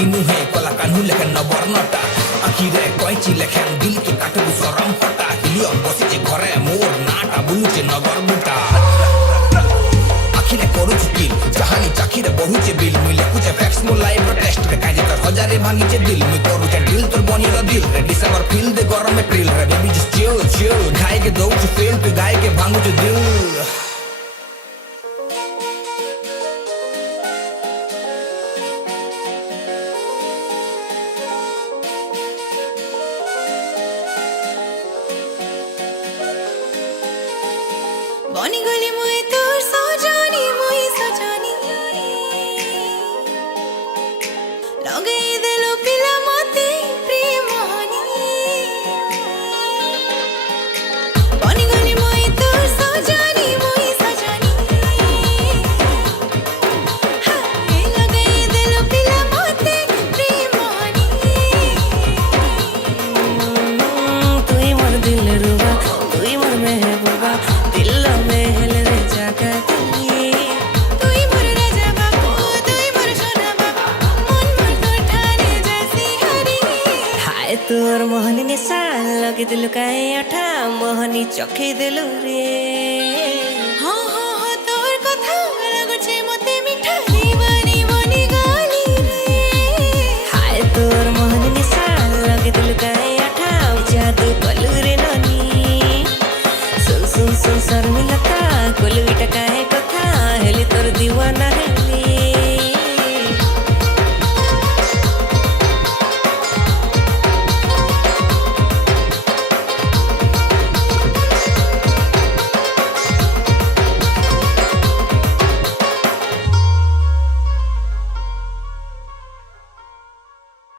तीनू है कला कान्हू लेखन न वर्णटा आखिरे कयची लेखन दिल के काटबु सरम फटा हिलियम बसिचे घरे मोर नाटा बुलुचे नगर बुटा आखिरे करूछु किल जहानी चाखिरे बढ़ुचे बिल मुई लेखुचे फैक्स मो लाइव टेस्ट रे काजे तर हजारे भांगिचे दिल मुई करूचे दिल तोर बनी र दिल रे डिसेंबर फील दे गरम एप्रिल रे baby just chill chill guy के दौछु फेल तू गाय के भांगुचे दिल बनी गली मुई तोर सजानी लगे देलो पिला मते प्रेमानी बनी गली मुई तोर सजानी हाय लगे देलो पिला मते प्रेमानी तुई मोर दिल रुबा तुई मोर महबूबा दिल में हिल रे जागा दिए तुई मोर राजा बाबू तुई मोर सोना बाबू मन मोर तो ठाने जैसी हरी हाय तोर मोहनी निशान लगे दिल काए अठा मोहनी चखे दिल रे हाँ तोर कथा लगुचे मते मिठा दीवानी बनी गली रे हाय तोर मोहनी निशान लगे दिल काए अठा जादू कलू रे ननी सुन सुन सुन शर्मिला